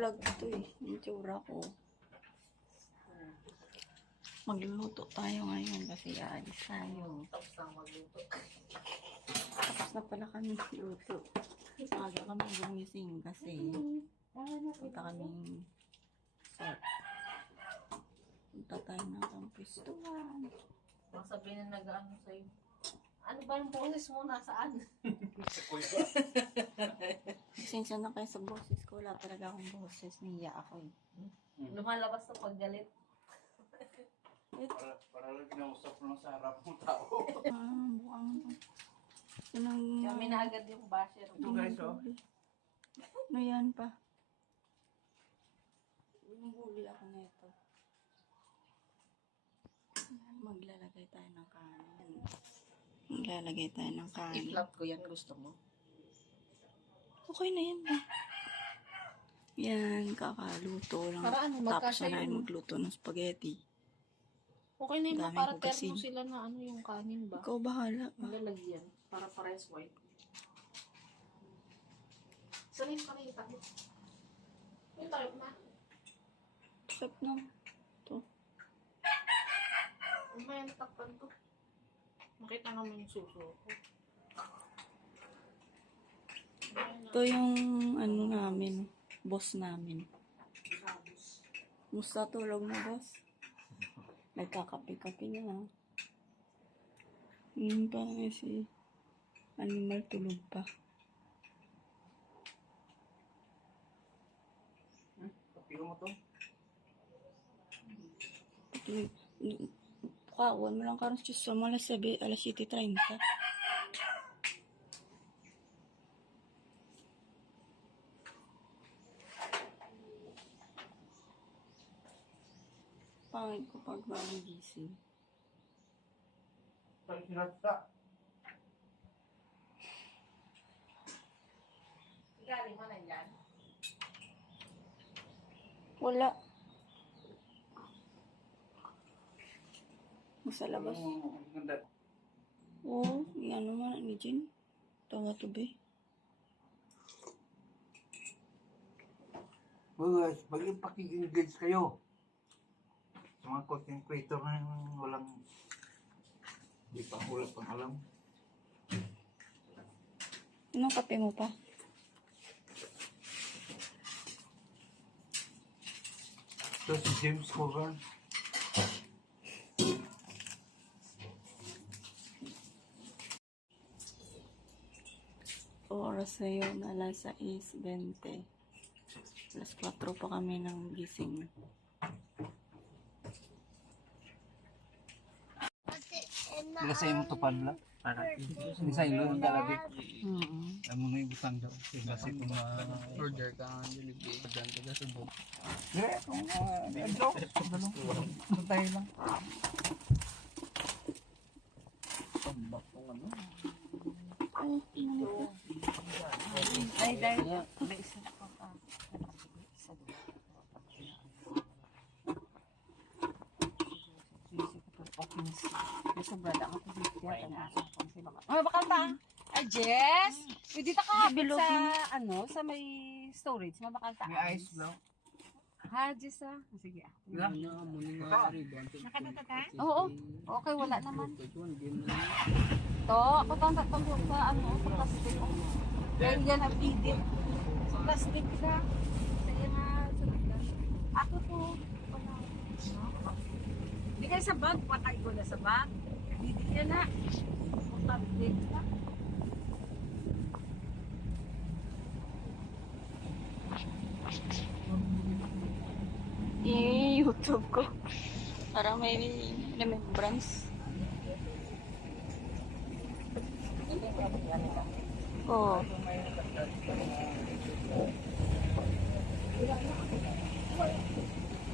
vlog to eh. Yung tsura ko. Magluluto tayo ngayon kasi aalis tayo. Tapos na magluto. Tapos na pala kami magluto. Aga kami gumising kasi punta kami punta tayo ng kampistuhan. Baka sabihin na nag-ano sa'yo. Ano ba yung boses mo? Nasaan? Pasensya na kayo sa boses ko. Wala talaga akong boses. Niya ako eh. Lumalabas na pag galit. Para lang ginausap mo sa harap ng tao. Buang. Kami na agad yung basher. Ito guys, oh. Ano yan pa? Binubuli ako nito. Maglalagay tayo ng kanin. Maglalagay tayo ng kanin. I-flop ko yan. Gusto mo? Okay na yan ba? Yan, kakaluto lang. Para ano, Tapos magkasya na yung- magluto ng spaghetti. Okay na yun. Daming Para hugasin. termo sila na ano yung kanin ba? Ikaw bahala. Malalagyan. Para parehas white. Saan yung kanita mo? Yung tayo na. Sarap na. Umaya natakpan ko. Makita naman yung suso ko. Ito yung ano namin. Boss namin. Sabos. Musta tulog na boss? Nagkakape-kape na. Yung pa si animal tulog pa. Kapilo mo to? Tulog. Kawan mo lang karon sa mga alas 7:30. Pangit ko pag magigising. Tayo sinata. Galing mo na yan. Wala. Sa labas. Ang ganda. Oo, yan naman ni Jen. Tawa to be. Guys, bagay paki-engage kayo. Sa mga content creator na yung walang di pa wala pang alam. Anong kape mo pa? Ito si James Coburn. Oras na yun, alas 6:20. Alas 4 pa kami ng gising. Bila sa imong tupad lang. Hindi sa ilo ng dalabi. Amo na yung butang daw. Kasi kung Order ka ang Jollibee. Order ka sa subok. dire kung ito. Ano tayo lang. Pambak kung ano. Ay, dahil may isa pa ka. Oh, bakal pa. Ay, Jess! Pwede ta ka sa, ano, sa may storage. Mabakal ta. May ice lang. Ha, Jess ah. Sige ah. Muna nga ribbon. Nakatata ka? Oo. Okay, wala naman. Game na. To, ako tang tatambok sa, ano, sa plastic. Dahil yan ang pidit. Sa plastic na. Sige nga, sa bigas. Ako to. Wala. Hindi kayo sa bag. Patay ko na sa bag. Didi yan na. Pagpapit na. I-YouTube ko. Para may remembrance. Oo.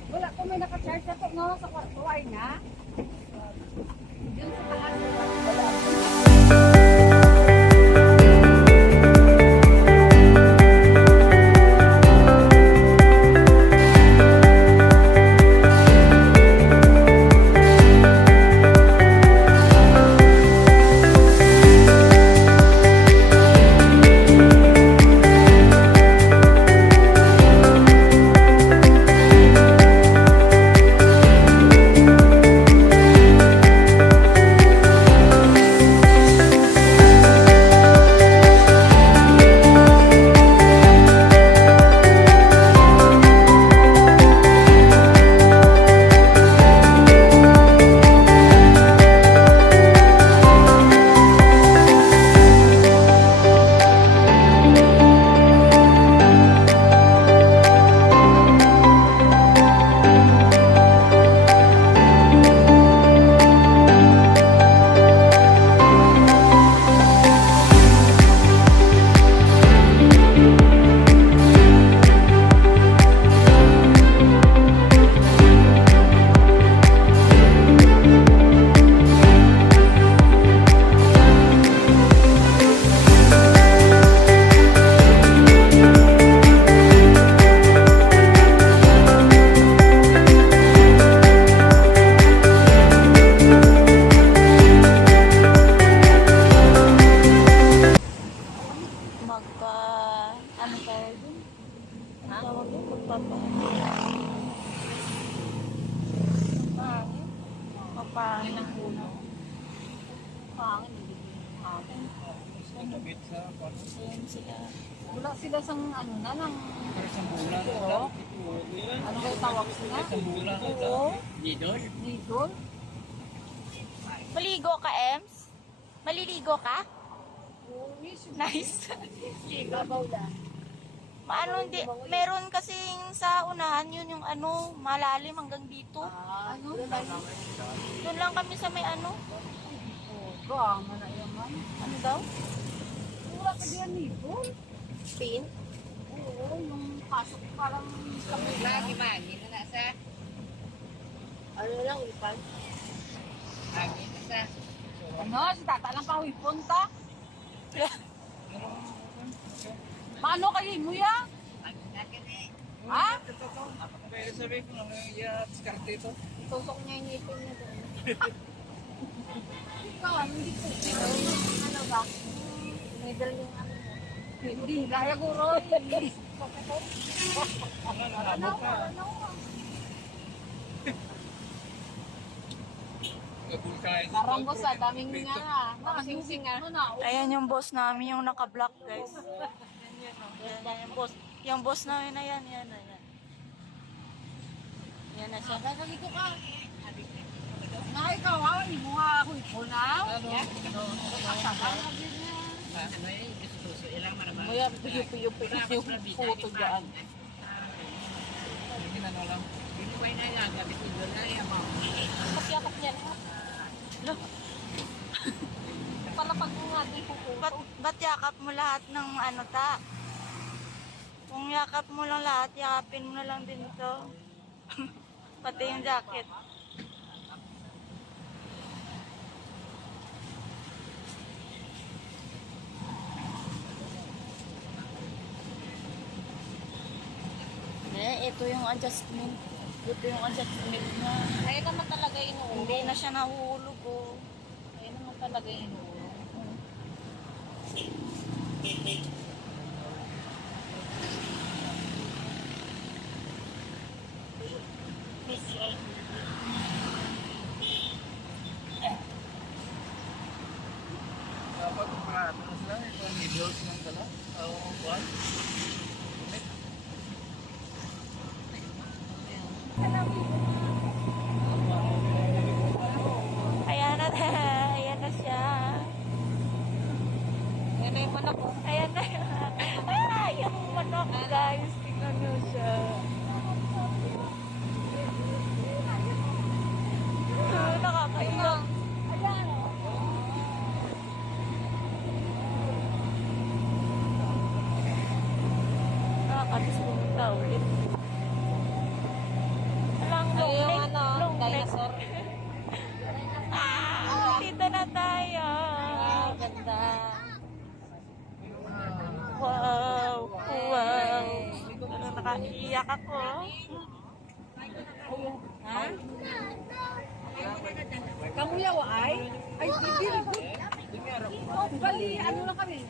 Wala ko may naka-charge na to, no? Sa kwarto ay na. Yun sa taas. Labit sa kwarto. Ayan sila. Wala sila sa ano na lang. Pero sa bulan. Oo. Ano kayo tawag sila? Sa bulan. Oo. Didol. Lidl? Maligo ka, Ems? Maliligo ka? Oo, yes. Nice. Babaw lang. Maano, hindi. Meron kasing sa unahan yun yung ano, malalim hanggang dito. Ano? Doon lang kami sa may ano. Gama na yaman. Ano daw? Wala ka diyan Lidl? Pin? Oo, yung pasok parang Lagi magi na nasa. Ano lang, ulipan? Lagi na sa. ano, si tata lang pahipon ta. Paano kayo mo ya? Ha? Pero sabi ko lang, diskarte ito. Tusok niya yung ngipin niya doon. Ikaw, hindi ko. Ano ba? Middle yung ano mo. Hindi, gaya ko Roy. Ano? Parang boss ah, daming nga. Nakasing-sing ah. Ayan yung boss namin, yung naka-block, guys. Yan yung boss. Yung boss namin na yan, yan. Yan na siya. Nalito ka. Nga ikaw ha, hindi mo nga ako ipunaw. Maya, piyo-piyo-piyo yung photo dyan. Ginano lang. Pakyakap niya lahat. Palapag mo nga din kukuha. Ba't yakap mo lahat ng ano ta? Kung yakap mo lang lahat, yakapin mo na lang din ito. Pati yung jacket. Ito yung adjustment. Ito yung adjustment na. Ayun naman talaga inuulong. Hindi na siya nahuhulog, oh. Ayun naman talaga inuulong. Dapat kumarato na sila. Ito ang needles ng dala. Oo, buwan. Ayan na, ayan na siya. Ayun na yung manok. Ayan na. Ah, yung manok, guys. Tingnan nyo siya. Nakakaiyak. Nakakabis pumunta ulit. Alang long Ayun neck. ano, Long neck. dinosaur. Ah, dito na tayo. Ah, ganda. Wow. Wow. Nakaiyak ako. Ha? Kamuyaw ay? Ay, very good. Bali, ano lang kami?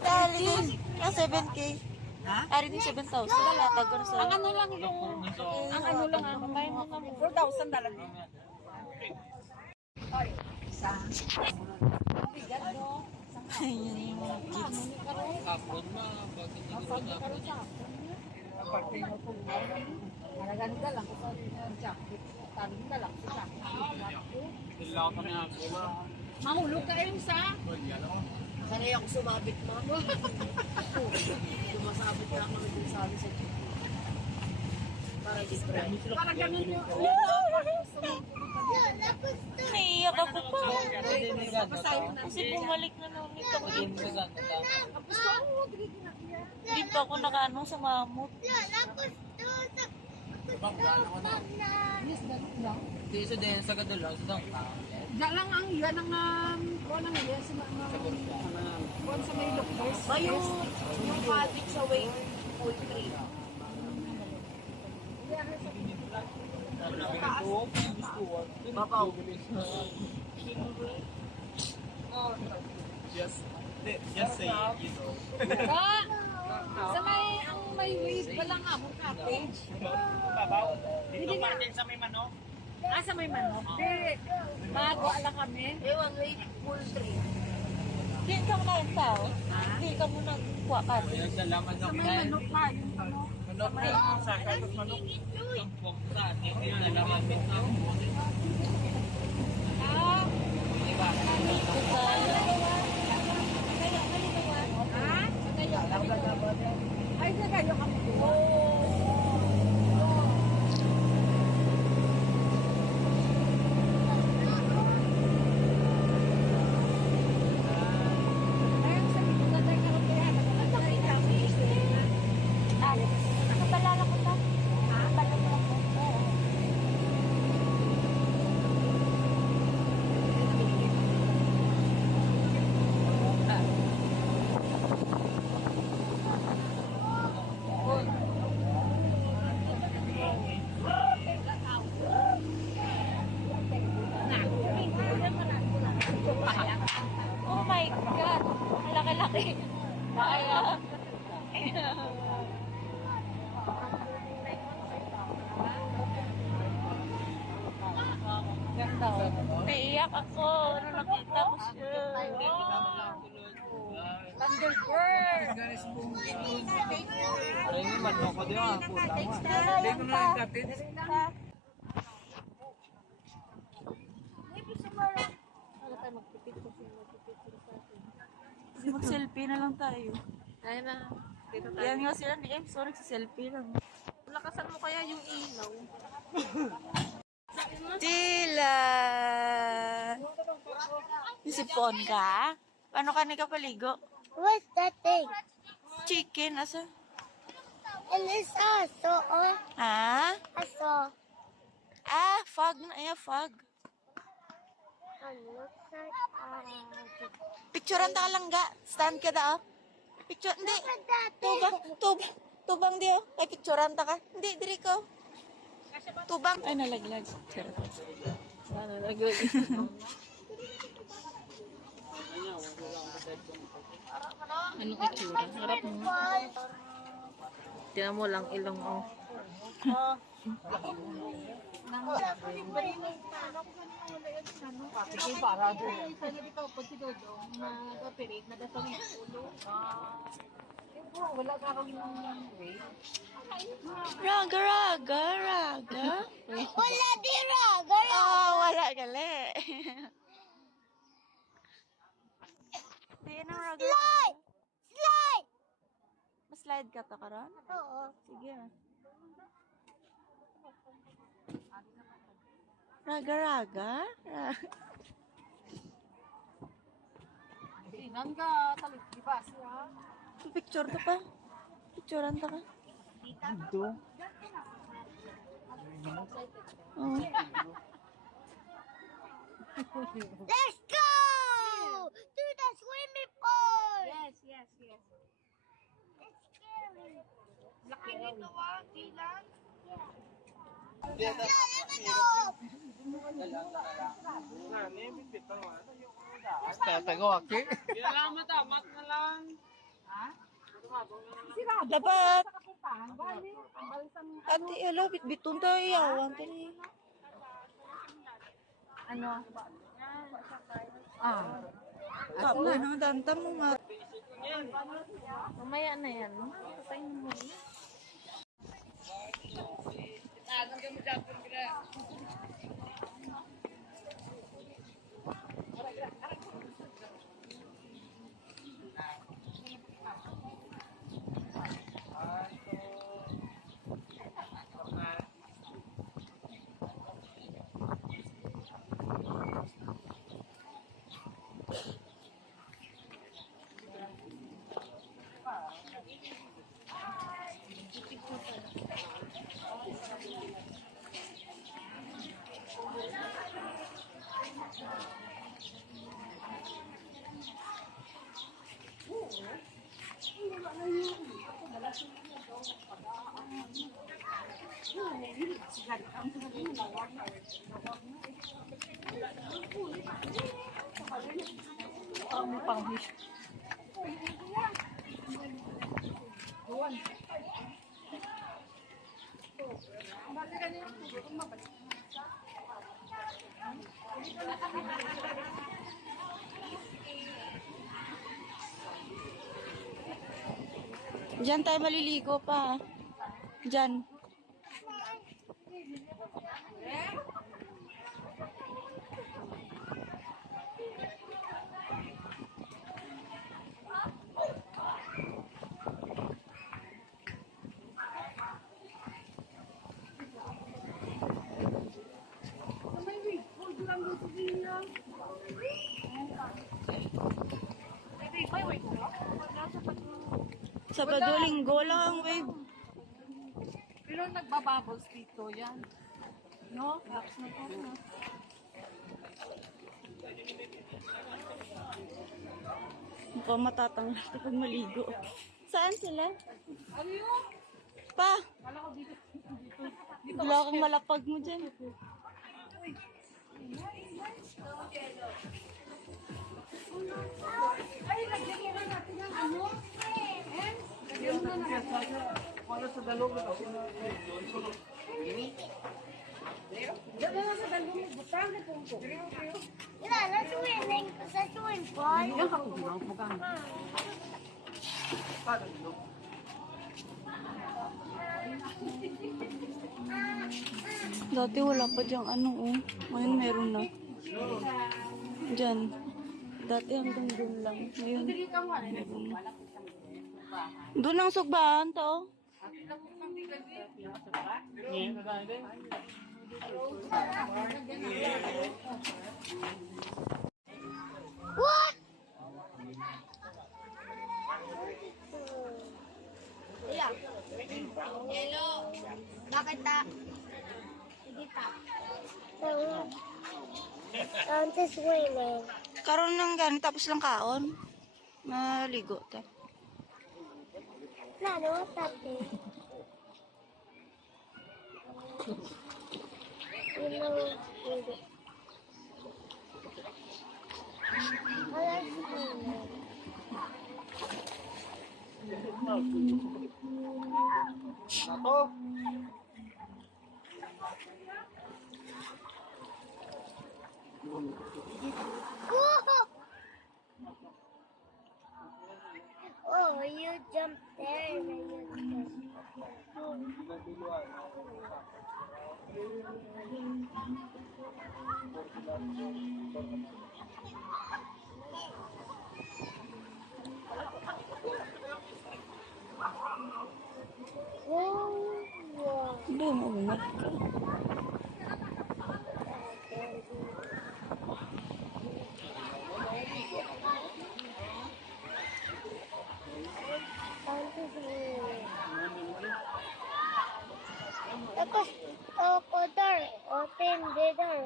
Dali. Ang 7K. Ari din 7,000. Latag ko sa... Ang ano lang yung... Ang ano lang, ang kaya mo nga 4,000 talaga. Isa. Bigat no? Ayun yung mga kids. Kapon na. Bakit hindi ko na Maraganda lang ko sa jacket. Tanda lang sa jacket. Bilaw kami na ako. Mahulog ka yung sa... Sanay ako sumabit mo. Sumasabit na ako dun sa amin sa jeep. Para di-fry. Para ganun yung... Naiiyak ako pa. Kasi bumalik na nung nito ko dito. Hindi pa ako nakaano sa mamut. Yes, ganun lang. Hindi sa din sa kadalaw. Sa dang Diyan lang ang iyan ang... Kuha nang iyan sa mga... Kuha sa may doctors. Yung habit sa weight poultry. Babaw. Just say, you know. Sa may... Ang may wave, walang among cottage. Dito Martin sa may manok. Ah, sa may manok. Bago ala kami. Ewan, may poultry. Di ka muna yung tao. Di ka muna kuha ka. Ayun, salamat Sa may manok pa, yung ano. Manok na sa katos manok. Tampok sa atin. Ayun, salamat. Ah, ay, sa kayo kami. Ayun, sa mga tatay ka kami. Alex, nakabalala ko ta. Nakabalala ko. Oh my God! Ang laki-laki. Ganda oh. Naiiyak ako nung nakita ko siya. Thunderbird! Ayun, manok ko din. Hindi ko na kapit. Mag-selfie na lang tayo. Ayun na. Dito tayo. Yan nga sila ni Em. Sorry, sa selfie lang. Lakasan mo kaya yung ilaw. Tila! Sipon ka? Paano ka nakapaligo? What's that thing? Chicken, asa? And it's also, Ha? also, Ah, fog na. Ayan, fog. looks like, Picturean ta ka lang ga. Stand ka daw. Picture, hindi. that Tubang di oh. Ay, picturean ta ka. Hindi, diri ko. Tubang. Ay, nalaglag. Nalaglag. Ano itsura? Harap mo. Tinan mo lang ilong oh. Raga, raga, raga. wala di raga. Oh, wala gali. Di na raga. Slide! Slide! Maslide ka to karon? Oo. Sige. Raga, raga. Sinan ka, talit, di ba siya? Picture to pa. Picturean ta ka. Dito. Oh. Let's go! To the swimming pool! Yes, yes, yes. It's scary. Laki nito ah, Tilan. Tatago ako. Salamat mat na lang. Dapat. Kapuntahan, bali. Ang balisang Ate, alo, bitbitun tayo. Yawan to ni. ano? Ah. Kapoy na danta mo nga. Mamaya na yan. Patay mo mo. Pang Diyan tayo maliligo pa. Diyan. Sabado, Linggo lang ang wave. Pero nagbabubbles dito yan. No? Lakas na po na. Mukhang matatanggal kapag maligo. Saan sila? Ano yun? Pa! Kala ko dito. Wala kang malapag mo dyan. Ay, lagyan na natin ng ano? Lagyan mo na natin. Para sa dalawang kasi na Diyan na sa dalawang butang na po. Yeah, let's win. Let's win, boy. Dati wala pa dyang ano oh. Ngayon meron na. Diyan. Dati hanggang doon lang. Ngayon. Doon ang sugbahan to. Oh. What? Yeah. Hello. Bakit ta? Hindi ta. This swimming. Karon ng ganit tapos lang kaon. Maligo ta. Lalo, tate. Yun lang, hindi. Wala swimming. ako. Oh, you jumped there and then you wow. Doon mo umat ka. Tapos, ako dar, o tindi dar.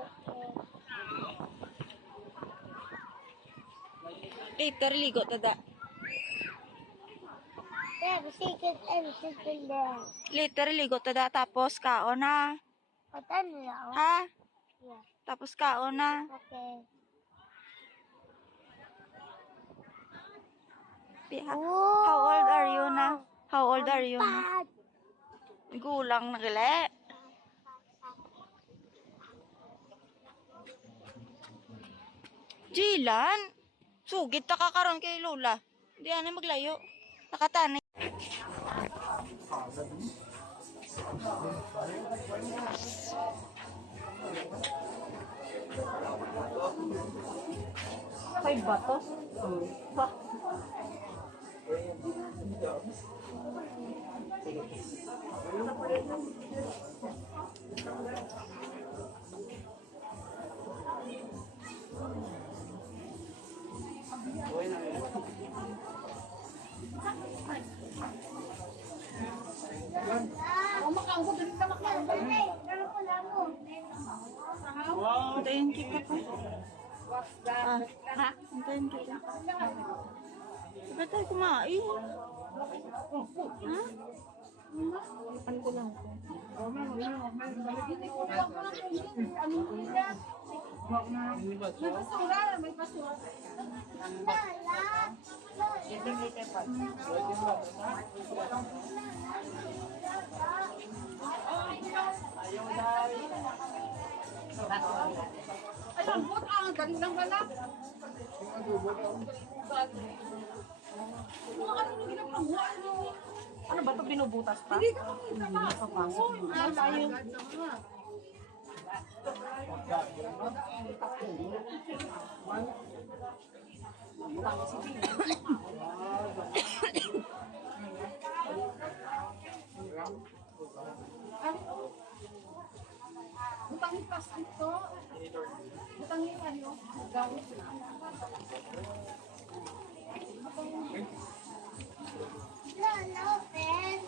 Later ligo tada. Kaya, bisikit and sitin there. Later ligo tada tapos kaon na. O, tanda na, o. Ha? Yeah, Tapos kaon na. okay. How old are you na? How old are you? Bad. Gulang na kila. Jilan, sugit ta kakaroon kay Lola. Di ana maglayo. Nakatani. May bato. Antayin kita pa. Ha? Antayin kita. Ba't tayo kumain? Ha? Ano ko lang ko? May basura, may basura. Lala. galing lang wala. Ano ba ito binubutas pa? Hindi ka makita pa. Papasok. Ayaw. Butangin plastic to. Butangin ano? Gawin. No, Ben.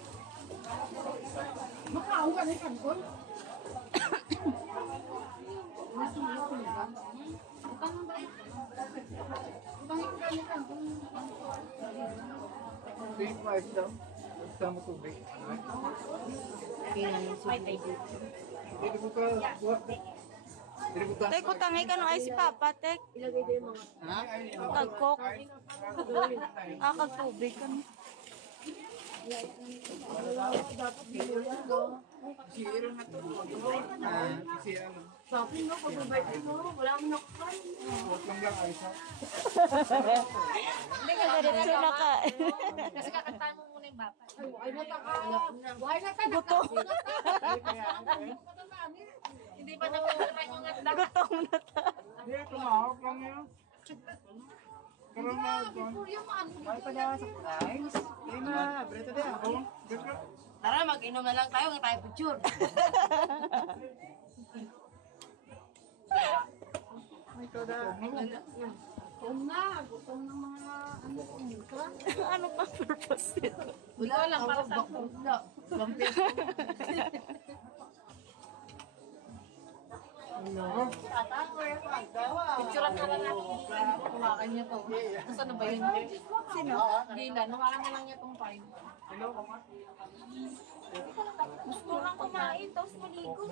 Makaon ka na kanton. Butangin ka na kanton. Big price daw. Basta mo tubig. Dito ko ka buhat. Dito ko ta. Tek, kutangi ka nung ay si Papa, Tek. Ha? Kagkok. Kag tubig ka na. Sira na to. Sira na. Sabi no, pag-birthday mo, wala mo nakakain. Huwag lang lang ayos ha. Diretso na ka. Kasi kakantahan mo muna yung bata. Ay, nataka. Buhay na ka. Gutom. Hindi pa nakukuran yung handa. Gutom na ta. Hindi, tumahok lang yun. Karoon na ito. Yung ano. Ay, pala sa price. Hindi na, breto din ako. Breto. Tara, mag-inom na lang tayo. Hindi tayo picture. Gutom na. Gutom ng mga ano. Ano pa purpose nito? Wala lang para sa picture na lang natin. Kumakan niya to. Saan na ba yun? Sino? Gila, nuhakan na lang niya tong fine. Gusto lang kumain. Tapos maligo.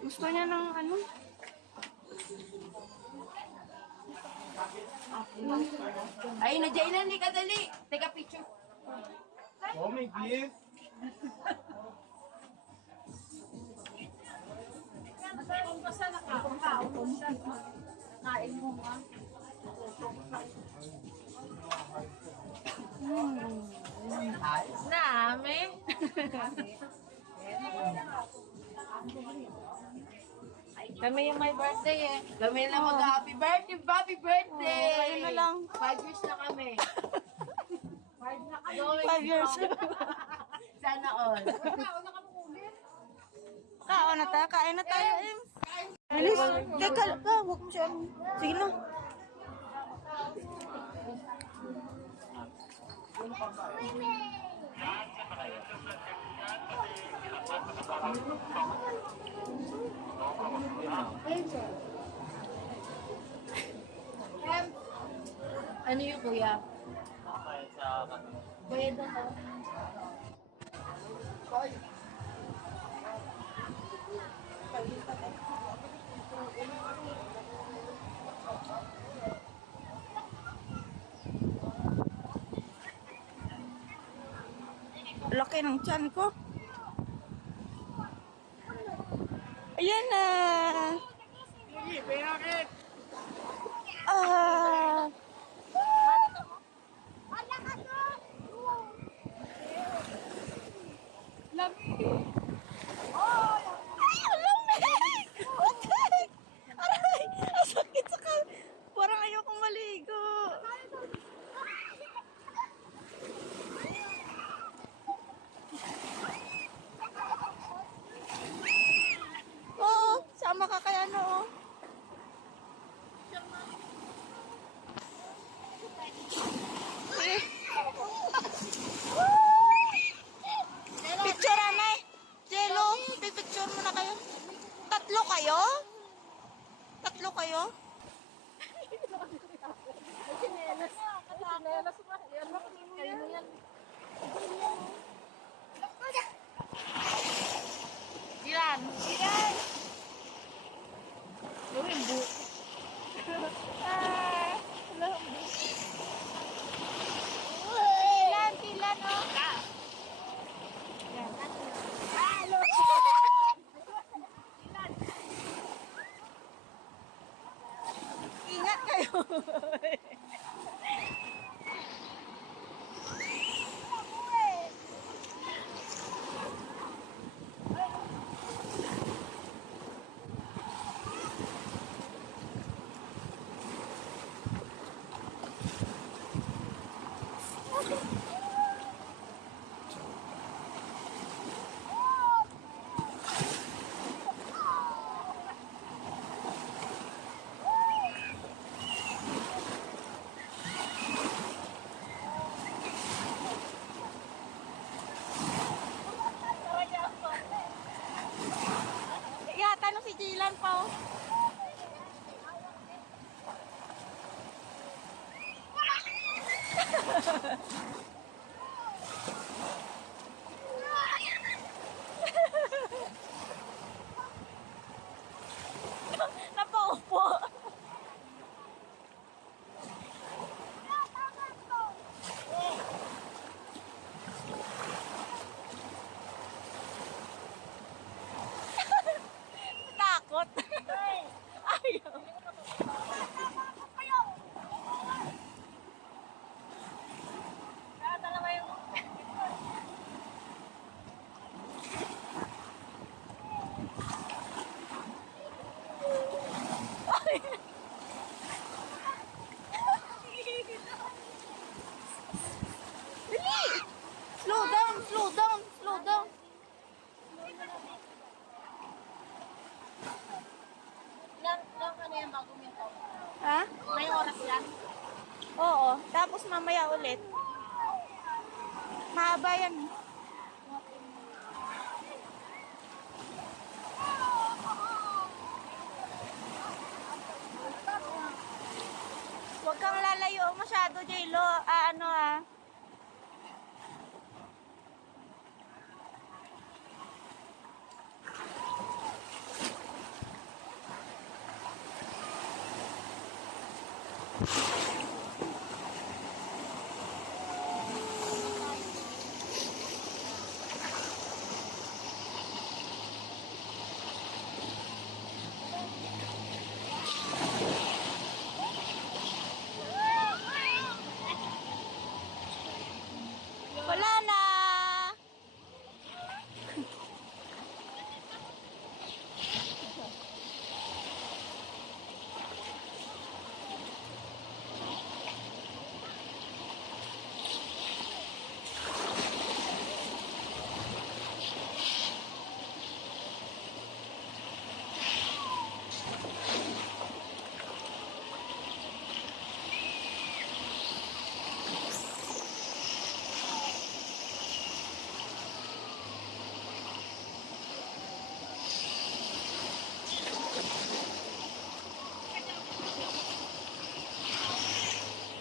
Gusto niya ng ano? Ay, na-Jailan, di ka dali. Take a picture. Oh, may gift. Kung basta nakakakaon siya. Kain mo nga. Nami. Kami yung may birthday eh. Kami lang mag-happy birthday, happy birthday! Kayo na lang. 5 years na kami. 5 years. Sana all. Kaon na tayo. Kain na tayo, Em. Bilis. Teka, huwag mo siya. Sige na. Ano yung kuya? Bayad na to. Laki ng tiyan ko. Ayan na. Ah. Ay, alam na. What the heck? Aray, ang sakit sa parang ayokong maligo. Oo, sama ka kaya no. Picture na. Yata no si Jilan pa oh. Napaupo. Takot. Ayaw. Dali! Slow down, slow down, slow down. Lang ano yan bago minto? Ha? May oras yan? Oo. Tapos mamaya ulit. Mahaba yan. Huwag kang lalayo masyado, J-Lo. Ano ah. Wala na.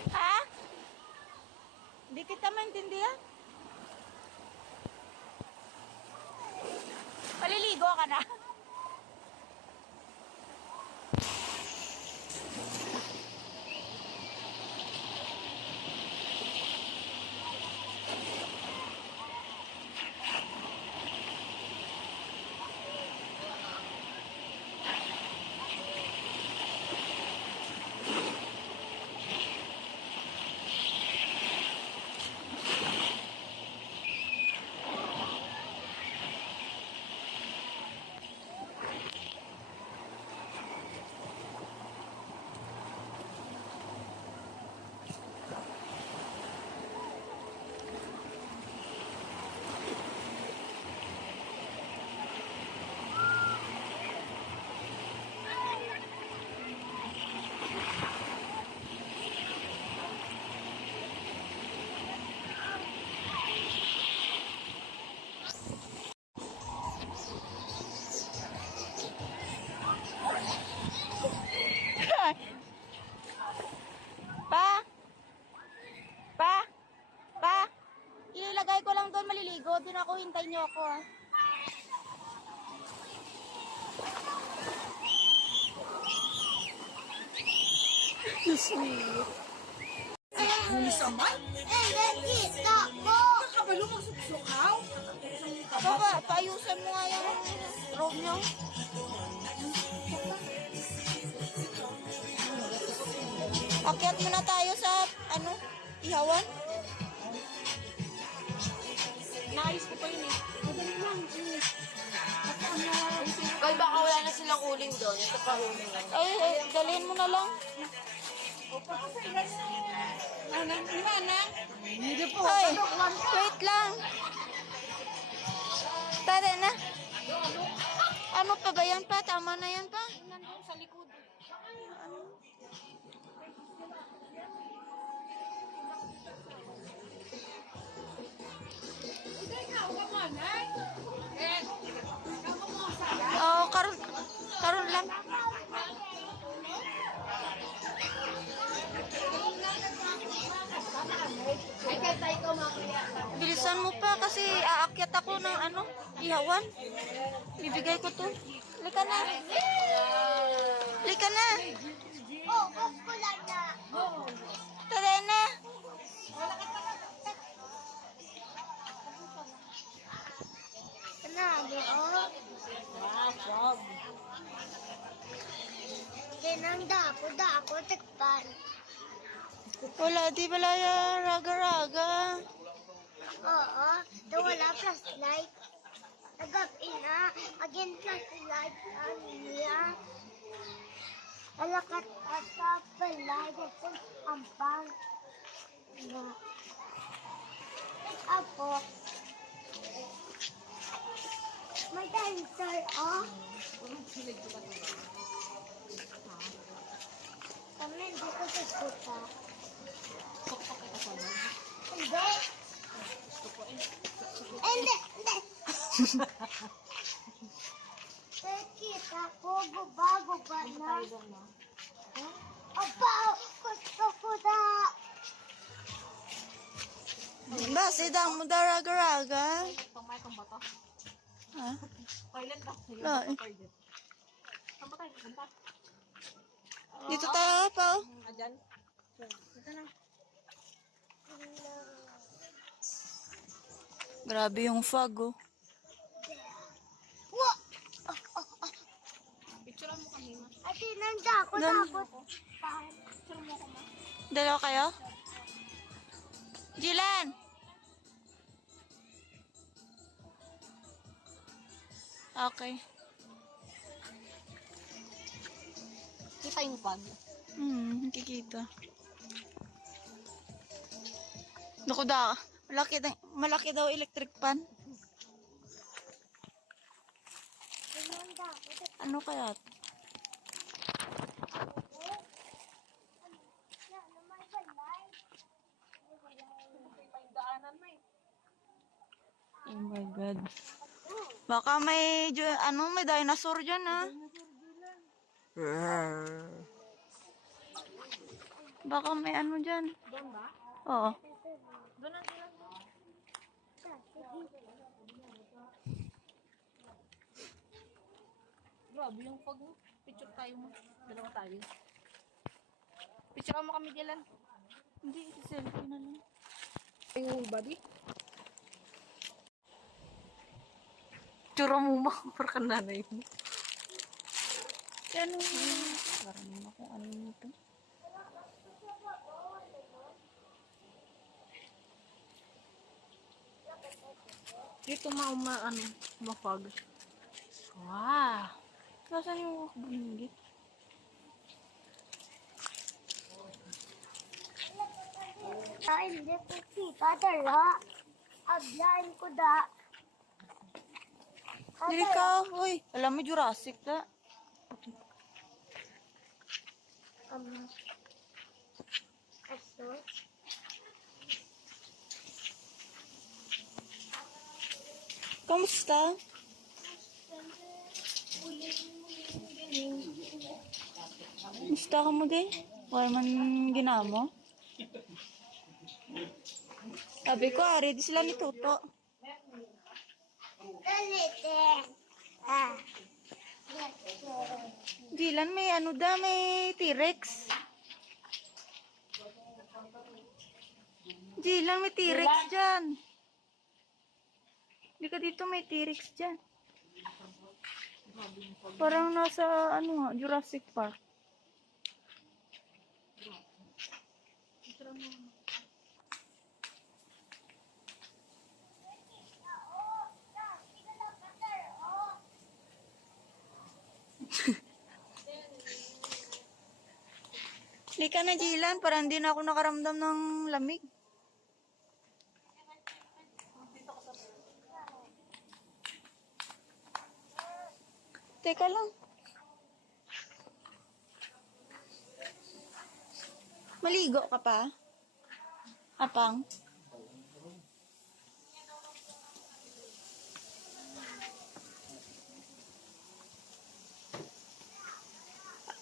Ha? Hindi kita maintindihan. Paliligo ka na. Pa? Pa? Pa? Ilagay ko lang doon maliligo. Doon ako, hintayin niyo ako ah. Baba, paayusan mo nga yung robe niyo. muna tayo sa, ano, ihawan. Naayos ko pa yun eh. Madali lang. Kaya baka wala na silang uling doon. Ito pa uling. Ay, dalhin mo na lang. Hindi po. Ay, wait lang. Tara na. Ano pa ba yan pa? Tama na yan pa? Nandun sa likod. Oo, karon karon lang. Ay, kaya tayo ko mamaya. Bilisan mo pa kasi aakyat ako ng ano, ihawan. Bibigay ko to. Lika na. Lika na. Oh, gusto lang na. Tara na. Sinabi, oh. Ganang dako, tikpan. Wala, di bala ya raga-raga. Oo, da wala flashlight. Nagabi na, again flashlight ang niya. Alakat asa balay, dasan ampang. Na. Apo. May dancer, oh. Kami, hindi ko susuka. Hindi. Hindi, hindi. Kita ko, guba na. Aba, gusto ko na. Ba, sidang mo da raga-raga. Pangmayakang ba to? Ha? Toilet ba? Ah, eh. Toilet. Saan ba tayo? Punta? Dito tayo pa. Oh. Adyan? Grabe yung fog, oh. Wa! Picturean mo kami, ma. Ate, nandako, dako. Picture mo ko, ma. Dalawa kayo? Jilan! Okay. Kita yung fog. Nakikita. Naku malaki daw electric pan. Ano kaya? Oh my God. Baka may, may dinosaur dyan, ha? Baka may ano dyan. Doon ba? Oo. Doon ang sila. Grabe yung fog mo. Picture tayo mo. Dalawa tayo. Picture mo kami, Dylan. Hindi, selfie na lang. Yung body? Tsura mo ma. Parang nanay mo. Ano? Parang mo kung ano nito. Dito ma-fog. Wow. Nasaan yung bunggit? Ay, hindi ko kita, dala. Ablain ko da. Dili ka, uy. Alam mo, Jurassic ka. Aso. Kamusta? Kamusta ka mo din? Wala man ginamo? Sabi ko, ready sila ni Toto. Galite. Ah. Dilan, may may T-Rex. Dilan, may T-Rex dyan. Hindi ka dito, may T-Rex dyan. Parang nasa, Jurassic Park. Hindi ka na, Jilan. Parang hindi na ako nakaramdam ng lamig. Teka lang. Maligo ka pa? Apang?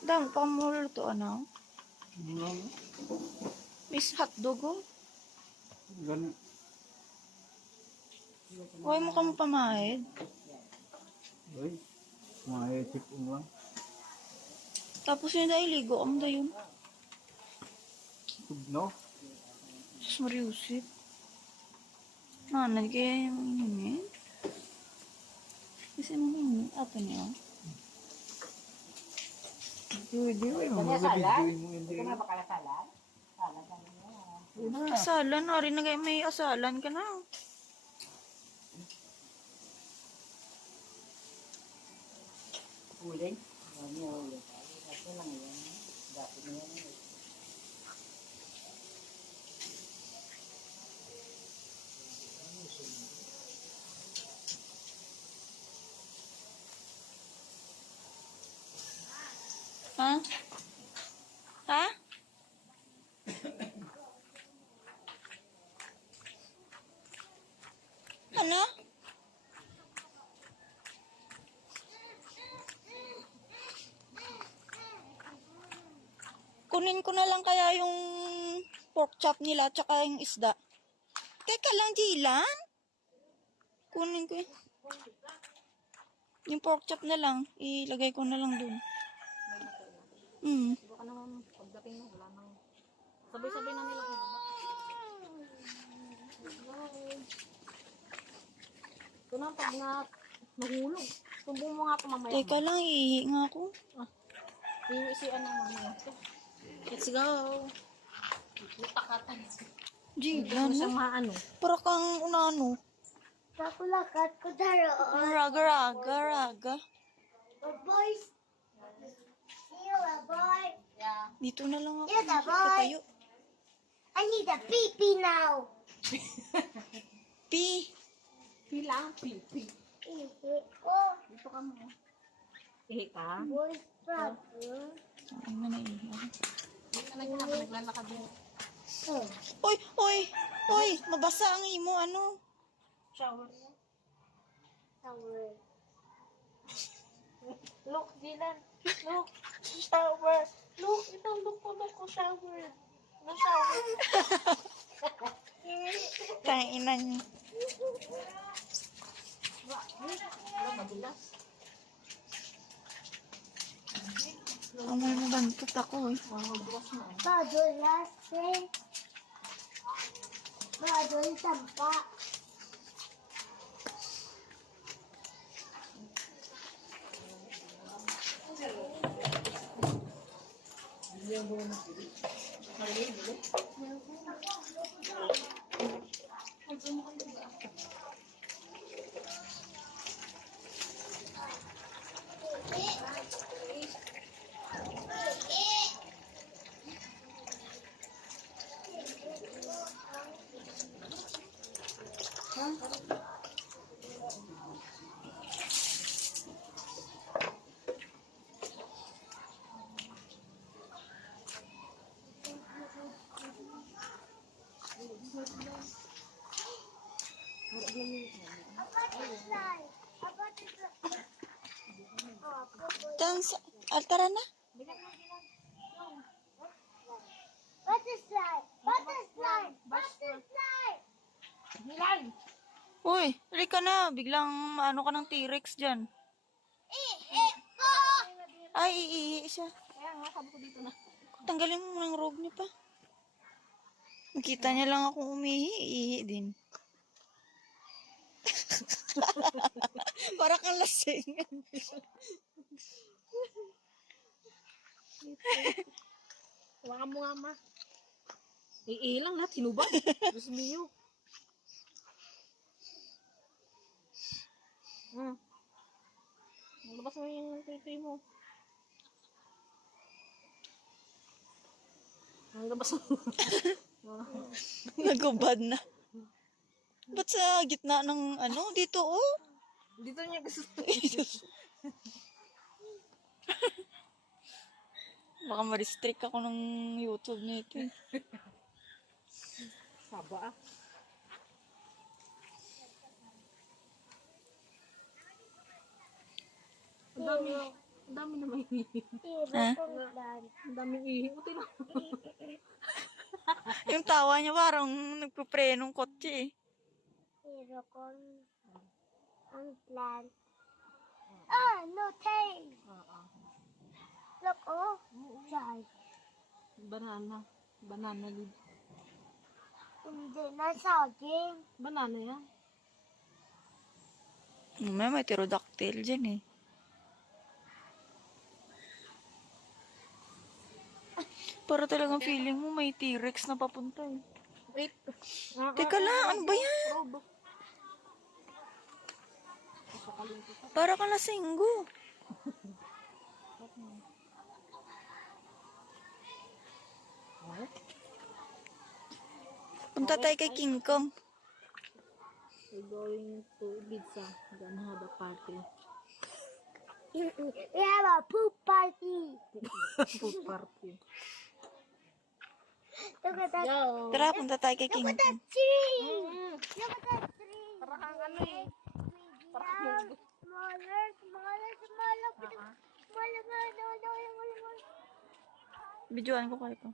Dami pa mo luto, ano? Miss hotdog, oh. Ganun. Huwag mo kang pamahid. Uy, mga sipon lang. Tapos yun dahil ligo ang da yun. Tugno. Sus Mariusip. Nanad kaya yung hingin. Kasi mo hingin. Apa niya? Hindi, mo hindi. Asalan. Ari na kayo may asalan ka na. Ha? Ha? Ano? Kunin ko na lang kaya yung pork chop nila tsaka yung isda. Teka lang, Jilan. Kunin ko yung pork chop na lang. Ilagay ko na lang dun. Baka naman pagdating mo, wala nang... Sabay-sabay na nila kung baba. Ito na, pag nahulog. Tumbong mo nga ito mamaya. Teka lang, ihi nga ako. Iwi si ano mamaya. Let's go. Lutakatan. Jilan, Isang maano. para kang unano. Nakulakat ko daro. Raga. Boys. See you, boy. Yeah. Dito na lang ako. Yeah, the boy. Patayo. I need a pee-pee now. Pi. Pila? Pipi. Oh, Dito ka mo. Ihi ka? boys problem. Ay, na naihi ako. Hindi ka naglalakad din. Oy, mabasa ang imo, ano? Shower. Shower. Look, Dylan. Look. Shower. Look, ito, look ko, shower. No shower. Kain na niyo. Wala, madulas. Amoy mo bantot ako, eh. Madulas na. Madulas eh. Madul tampa. Tara na. Butterfly! Butterfly! Butterfly! Uy, halika na. Biglang ano ka ng T-Rex dyan. Oh! Ay, iihi siya. Kaya nga, sabi ko dito na. Tanggalin mo ng robe niya pa. Nakita niya lang akong umihi, iihi din. Para kang lasing. Hawakan mo nga, ma. Iilang na, tinubad. Diyos mio. Labas mo yung titi mo. Ang labas. Nagubad na. Ba't sa gitna ng ano? Dito, oh. Dito niya gusto. Baka ma-restrict ako ng YouTube nito. Eh. Saba ah. Ang dami na may ihi. Ha? Ang daming ihi. Buti lang. Yung tawa niya parang nagpupre ng kotse eh. Hero kong ang plan. Ah, no tail. Look, oh. Diyan. Banana. Banana leaf. Hindi na saging. Banana yan. May pterodactyl dyan eh. Para talagang feeling mo may T-Rex na papunta eh. Wait. Teka lang, ano ba yan? Para ka na singgo. Punta tayo kay King Kong. We're going to Ibiza. Gonna have a party. We have a poop party. Food party. Look at that. Yo. Tara, punta tayo kay King Look at that Kong. tree. Look at that tree. Parang ang ano eh. Smaller, smaller, smaller, smaller. Smaller, smaller. Videoan ko kayo to.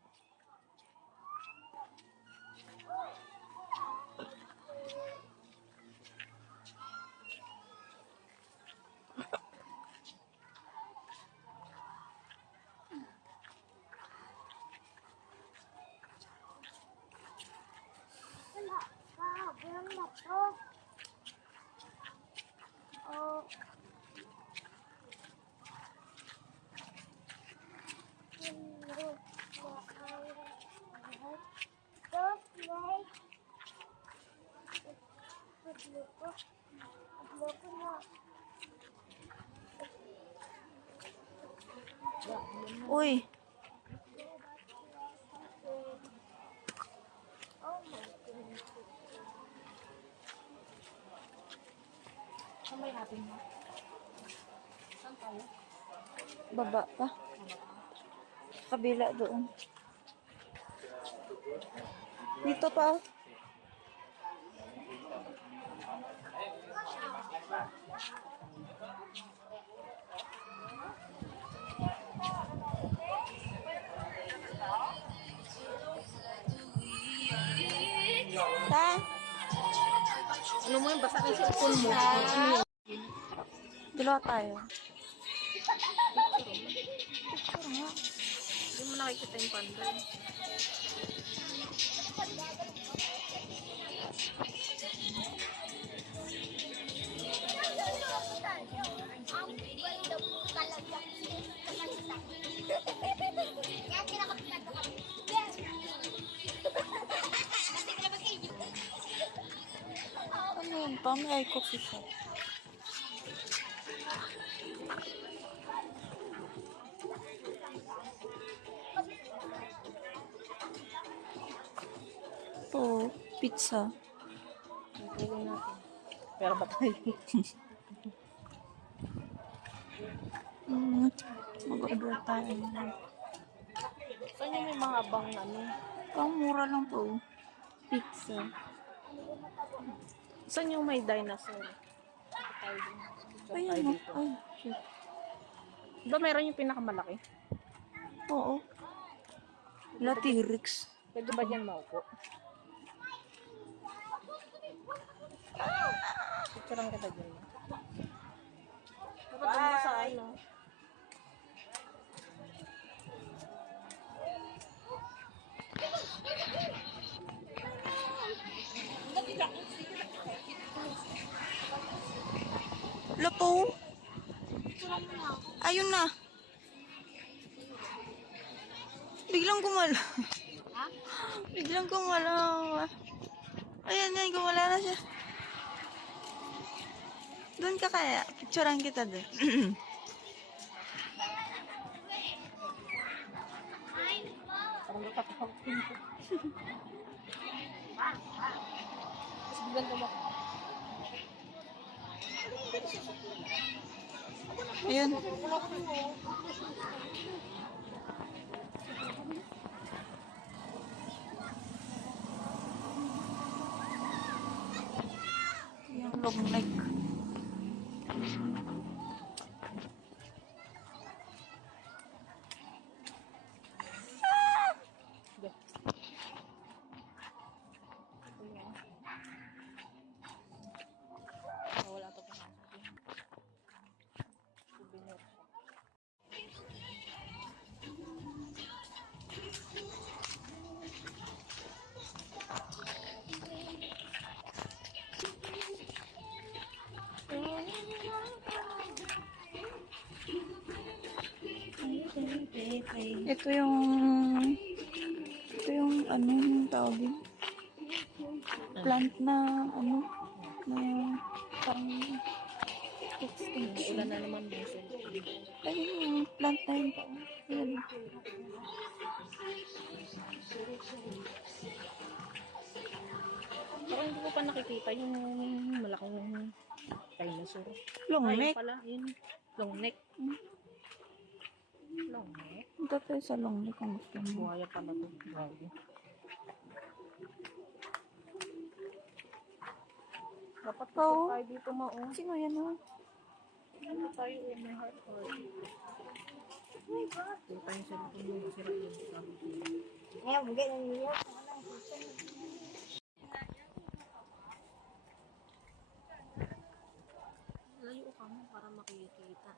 Wala pa. Walang laptop. Oh. Uy, Saan may natin mo? Saan tayo? baba pa. Kabila doon. Dito pa. Oh. Ta? Ano mo yung basa na cellphone mo? Ano yun? Dalawa tayo. Hindi mo nakikita yung panda. Ano yun pa? May coffee shop. Oh, pizza. Pwede natin. Pero ba tayo? Mag-order tayo. Saan yung may mga abang ano? Pang mura lang po. Pizza. Saan yung may dinosaur? Ayan mo. Ay, shit. Ba meron yung pinakamalaki? Oo. La T-Rex. Pwede ba dyan maupo? Picturean kita dyan. Dapat doon mo sa ano? Lapo. Ayun na. Biglang gumala. Biglang gumala. Ayan yan, gumala na siya. Doon ka kaya. Picturean kita doon. Parang Nakatawag ko. Tapos biglang tumakbo. Ayun. Yung long neck. Wala to pa. Souvenir. Ito yung ano yung tawagin. Plant na ano na parang Ulan na naman minsan. ayun yung plant na yun pa. Ayun. Parang hindi ko pa nakikita yung malaking dinosaur. Long Ayun neck. pala, yun. Long neck. Long neck. Ito tayo sa long neck ang gusto mo. Buhaya pala to. Grabe. Dapat Oo. kasi tayo dito mao. Sino yan oh? Ano tayo may heart party. Oh my God. Dito tayo sa likod mo. Sira yun. Ngayon, ganyan niya. Layo ka mo para makikita.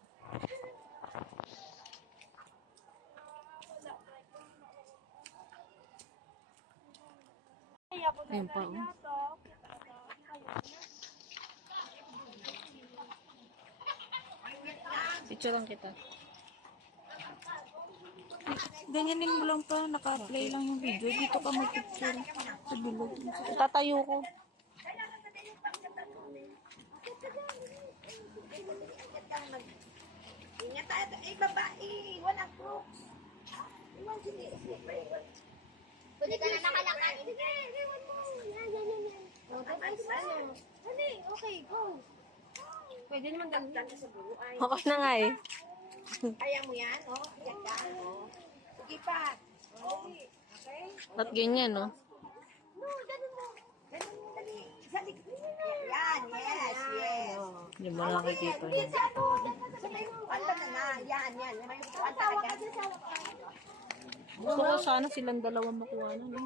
Ayun pa oh. Picture lang kita. Ganyanin mo lang pa, naka-play lang yung video. Dito ka mag-picture sa bilog. Tatayo ko. Ingat tayo. Eh, babae. Walang crooks. Iwan sila. Pwede ka na nakalakad. Sige, iwan mo. Yan, yan, yan, yan. Honey, okay, go. Pwede naman ganun. Sa buhay. Okay na nga eh. Kaya mo yan, oh. Yan ka, oh. Sige pa. Oh. Okay? Ba't ganyan no? No, dali mo. Dali mo, dali. Sa likod. Yan, yes, yes. Hindi mo nakikita Yan, yun. sa ano, sa may upuan ba na? Yan, yan. May upuan talaga. Gusto ko sana silang dalawa makuha na. No?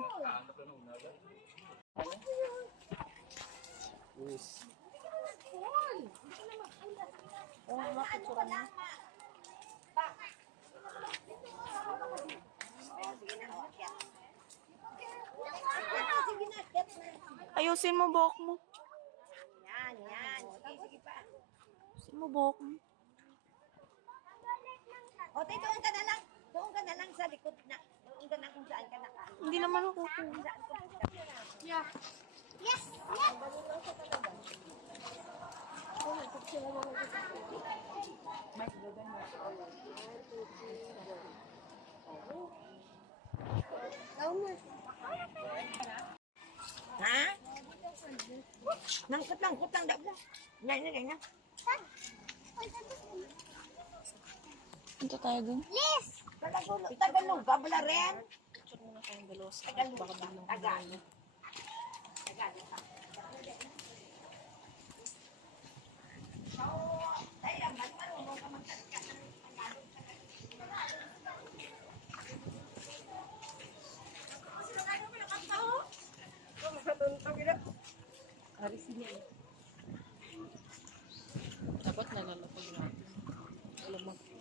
Ayusin mo buhok mo. Yan, yan. Sige, sige pa. Ayusin mo buhok mo. O, tayo, doon ka na lang. Doon ka na lang sa likod na. Doon ka na kung saan ka nakaano. Hindi naman ako. Yeah. Yes! Yes! Ha? Nangkot lang daw. Ganyan. Punta tayo dun. Yes! Tagalog ka pala rin? Picture muna tayong dalawa sa Tagalog baka ka. biglang Tagalog. Tagalog ka. Tayo, marunong ka magsalita ng Tagalog. dapat nalalapag natin.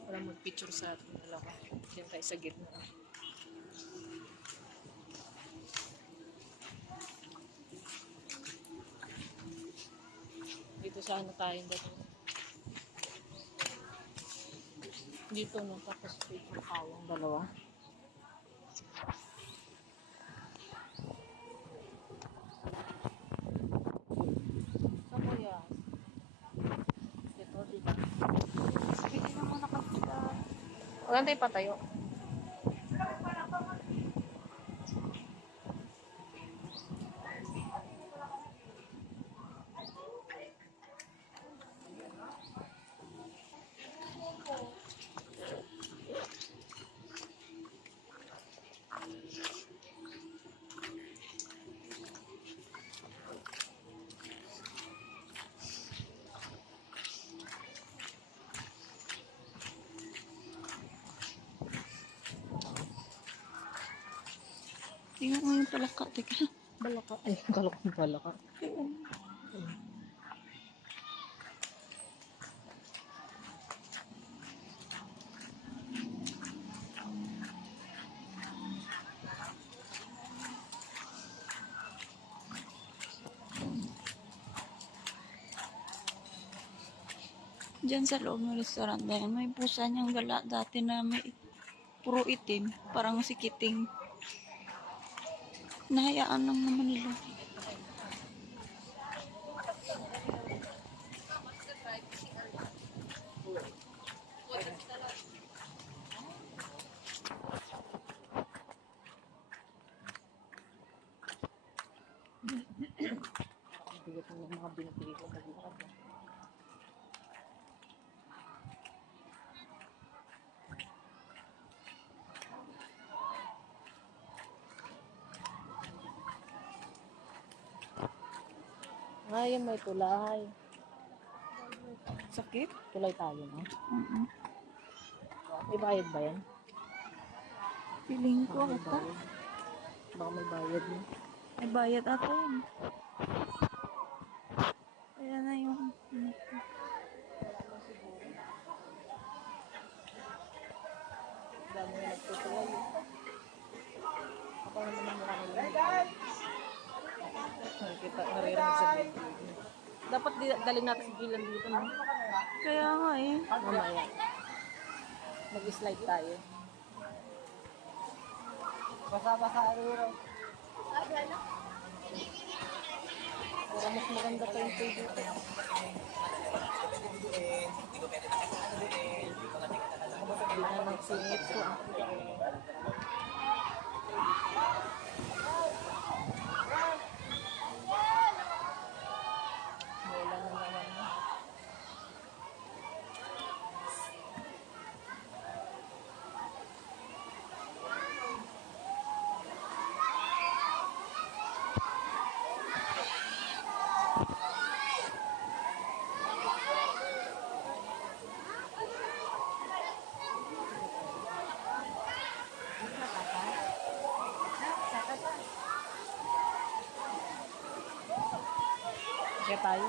Walang mag-picture sa atin. Dalawa. Diyan tayo sa gitna. Dito sana tayo dito. Dito no, tapos picture kawang dalawa. Sa kuya. Dito, dito. Hindi naman nakapita. Huwag tayo patayo. Tingnan mo yung palaka. Teka. Balaka. Ay, kalok ng balaka. Diyan sa loob ng restaurant na yan, may pusa niyang gala dati na may puro itim. Parang si Kiting. Nahayaan lang naman nila. Bigat ng mga binibigay ko maglakad. Ay, may tulay. Sakit? Tulay tayo, no? Mm-mm. May bayad ba yan? Feeling ko Baka may ata. bayad. Baka may bayad, no? May bayad ata yun. Ayan na yung... Dami na nagtutulay. Ako naman ang mukha nila. Nakikita, naririnig sa video. Dapat galing natin si Gilan dito, no? Kaya nga eh. Mamaya. Mag-slide tayo. Basa-basa araw. Pero mas maganda pa yung pay dito. Hindi na nagsingit ko. Wala na naman. Kaya tayo?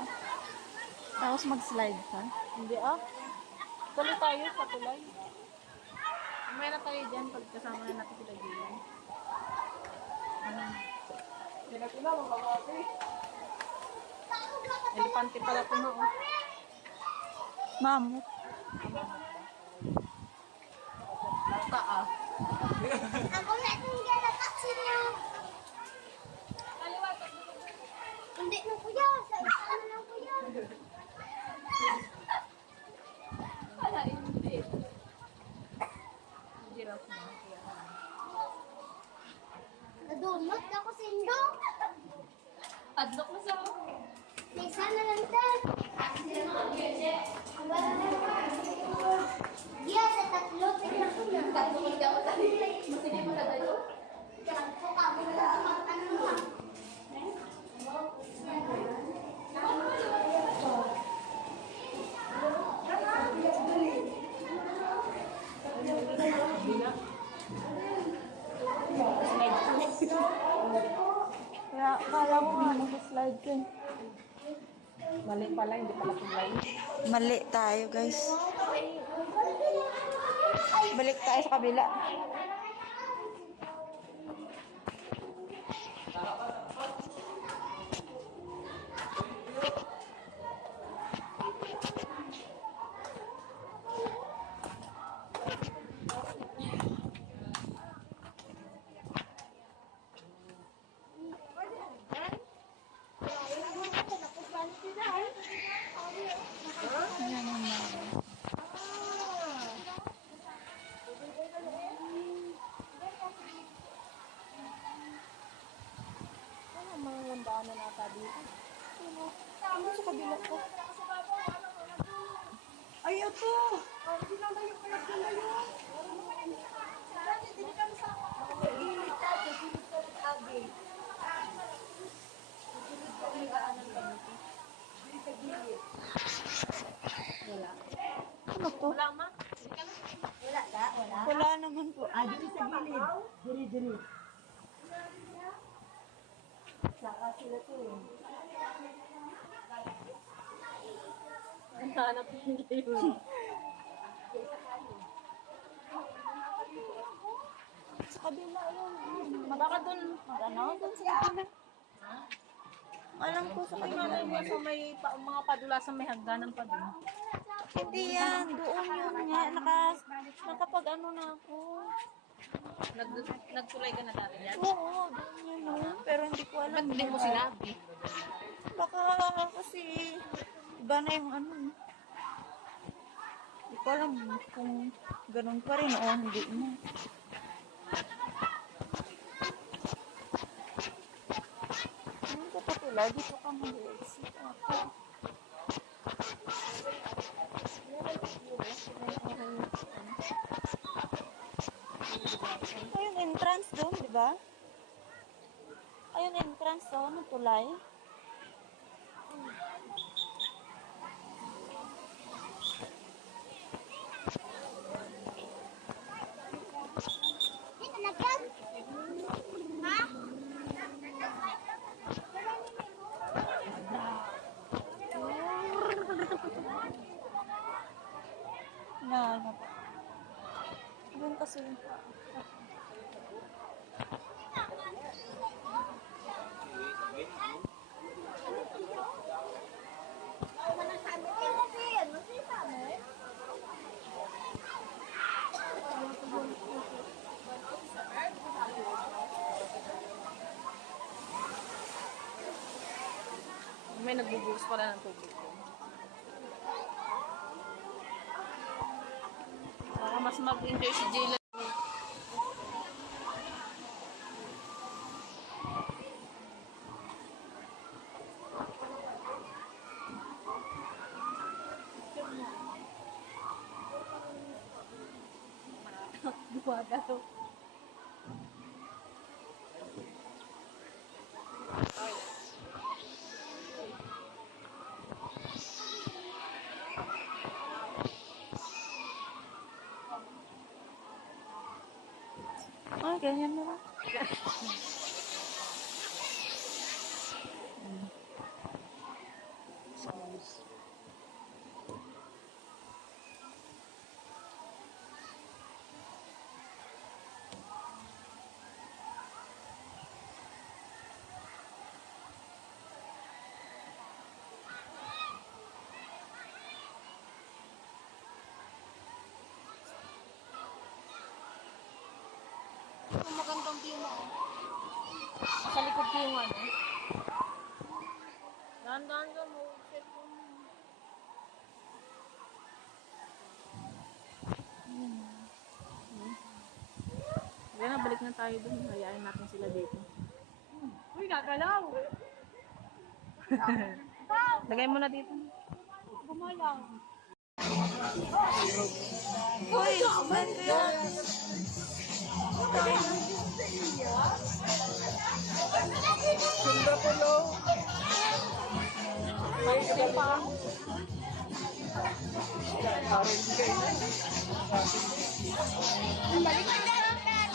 Tapos mag-slide ka. Hindi ah. Tuloy tayo sa tulay. Mamaya na tayo dyan pag kasama na natin sila Gilan. Elepante pala ito mo. Mamut. Ah. Ako na itong galataksi niya. Hindi na kuya. Sa ano lang kuya. Nadunot na ko sindok. Adlok na sa May sana lang tan. Iya sa tatlo. Tignan ko na. tatlo ko hindi ako tayo. Masige mo na tayo. Ako ka mo na ano mo. Kaya kala ko nga mag-slide ka. Mali pala, hindi pala tulay. Mali tayo guys. Balik tayo sa kabila. Yan ang mga. Ano ang mga landaanan nata dito? Ano sa kabila ko? Ay, ito! Ano to? Wala ka, wala. Wala naman po. Diri sa gilid. Diri. Hanap yung game. Sa kabila yun. Baka dun, Ano? Doon sa kabila. Alam ko sa ay malay mo sa may mga padulasan may hagdanan pa dun. Hindi yan. Doon yun nga. Nakapag ano na ako. Nagtulay ka na dati yan? Oo, doon yun. No? Pero hindi ko alam. Ba't hindi mo sinabi? Baka kasi iba na yung ano. Hindi ko alam kung ganun pa rin o hindi na. Ano ka pa pala? Dito ka mag-exit ako. Ayun, entrance doon, di ba? Ayun, entrance doon, ng tulay. Dito na dyan. Ha? Ano pa? Doon kasi. May nagbubuhos pala ng tubig. Baka mas mag-enjoy si Jayla. Duwagalo. Ah, ganyan na lang. Ang magandang view mo. Sa likod ko yung ano. Dahan-dahan ka mo. Cellphone mo. Kaya na, balik na tayo dun. Hayain natin sila dito. Uy, gagalaw! Lagay mo na dito. Gumalaw. Uy, man ko yan. Sunda po lo. May pa. Balik na lang natin.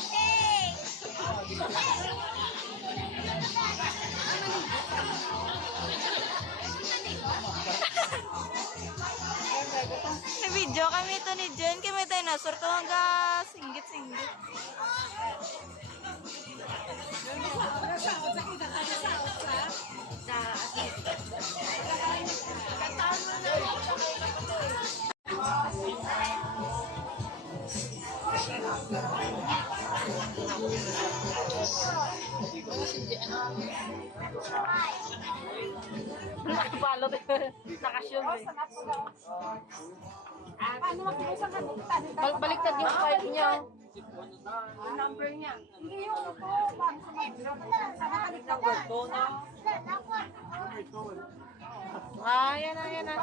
May video kami ito ni Jen. Kami dinosaur ko hanggang singgit-singgit. Nakapalo din. Nakashoot eh. Paano mag-usap ka dito? Baliktad yung card niya. Number niya. Hindi yung ano ko. Paano sa mag-drop? Sa nakaliktad ka. Yan na, yan na.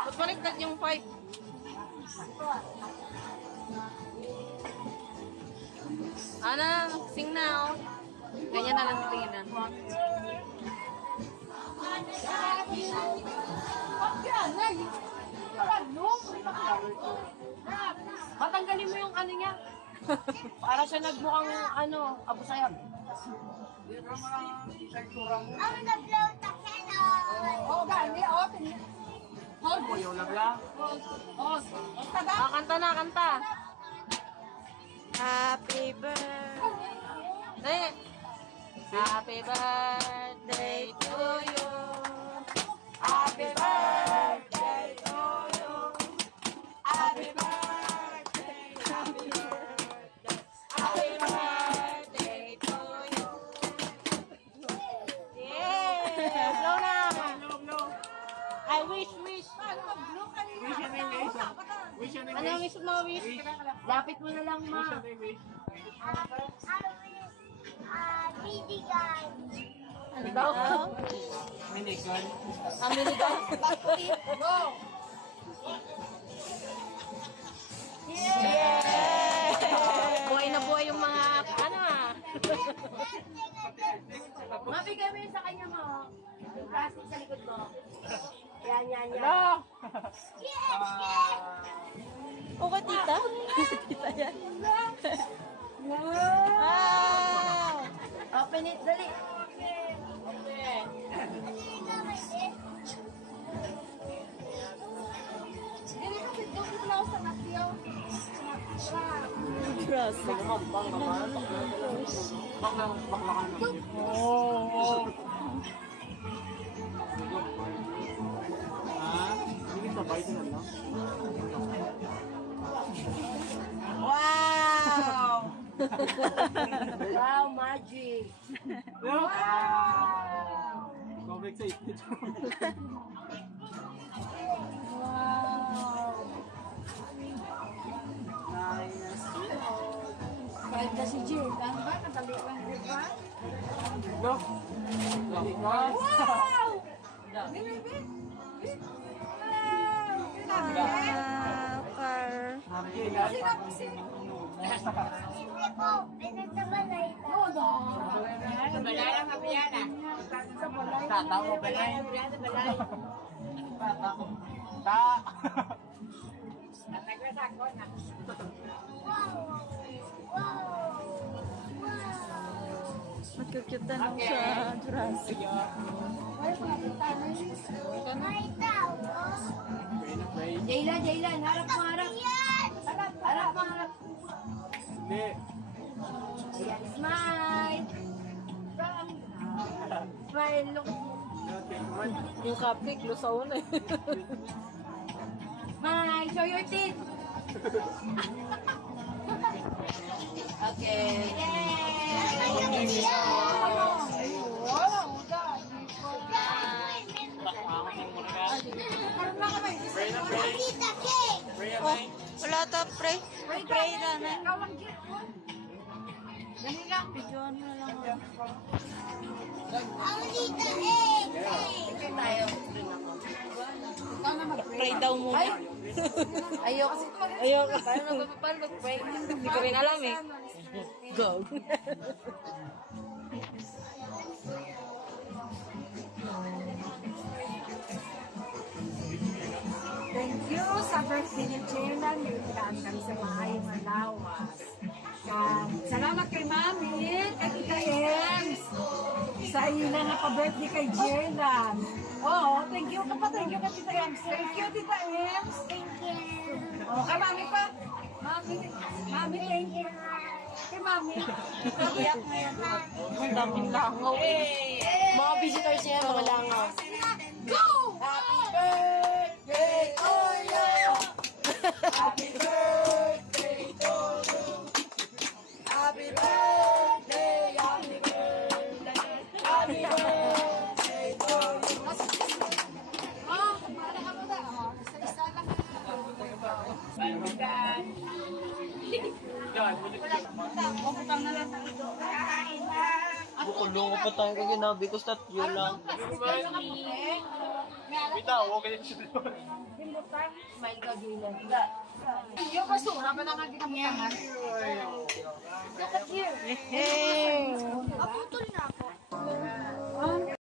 Ba't baliktad yung 5? Ano, sing na oh. Ganyan na lang tingnan. Matanggalin mo yung ano niya. Para siya nagmukhang ano, Abu Sayyaf. I'm gonna blow the candle. Oo, gani. Oo, tingnan. Hold. Ayaw lang lang. Kanta na, kanta. Happy birthday. Happy birthday to you. Happy birthday to you. Happy birthday. Happy birthday. Happy birthday to you. Yeah! Blow na! I wish. Ano wish mo, wish? Lapit mo na lang, ma. Minigun. Ano daw? Minigun. Ang minigun. Go! Buhay na buhay yung mga, Mabigay mo yun sa kanya mo. Yung plastic sa likod mo. Yan. Okay, tita. Tita yan. Wow! Open it, dali. Grass. Wow! Wow, magic. Comic sa isip. Kahit na si Jill, ano ba? Kadali lang, di ba? No? Wow! Wow, car. Hindi po, pinagsabalay. Tatawa ba na yun? Ta. Magkakute na lang sa Jurassic. May tao. Jaylan, harap mo, harap. Yan! Harap mo, harap. Hindi. Yan, smile. Smile, look. Yung cupcake, lusaw na eh. Smile, show your teeth. Okay. Tita Cake! Oh, wala ta, pray. Pray na na. Dali lang. Videoan mo na lang. Ang Tita Cake! Pray daw muna. Ayoko. Ayoko. Paano mag-pray? Hindi ko rin alam eh. Go. Thank you sa birthday ni Jenna. Nilitaan kami sa maayong malawas. Salamat kay Mami, kay Tita Ems. Sa ina nga pa-birthday kay Jenna. Oo, thank you ka pa. Thank you kay Tita Ems. Thank you, Tita Ems. Thank you. Oo, kay Mami pa. Mami, thank you. Kay Mami. Kabiyak ngayon. Ang daming langaw. Mga visitors niya, mga langaw. Go! Happy birthday to you! Happy birthday to you! Happy birthday, happy birthday, happy birthday to you! Oh, para ka mo na. Oh, isa-isa lang. Bukulong pa tayo kay ginabi ko sa yun lang. Bitaw, okay din siya. Smile ka, Dylan. Yung basura ba na nga ginamit? Look at here.